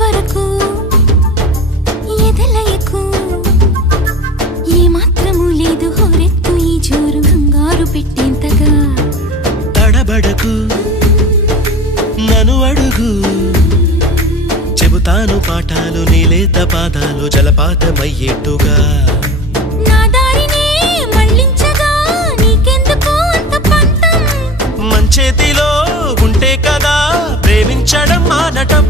వరకు ఎదలయకు ఏ మాత్రము లేదు హోరెత్తు ఈ జోరు కంగారు పెట్టేంతగా తడబడకు నన్ను అడుగు చెబుతాను పాఠాలు నీలేత పాదాలు జలపాతమయ్యేట్టుగా నా దారినే మళ్ళించగా నీకెందుకు అంత పంతం మంచేతిలో ఉంటే కదా ప్రేమించడం మానటం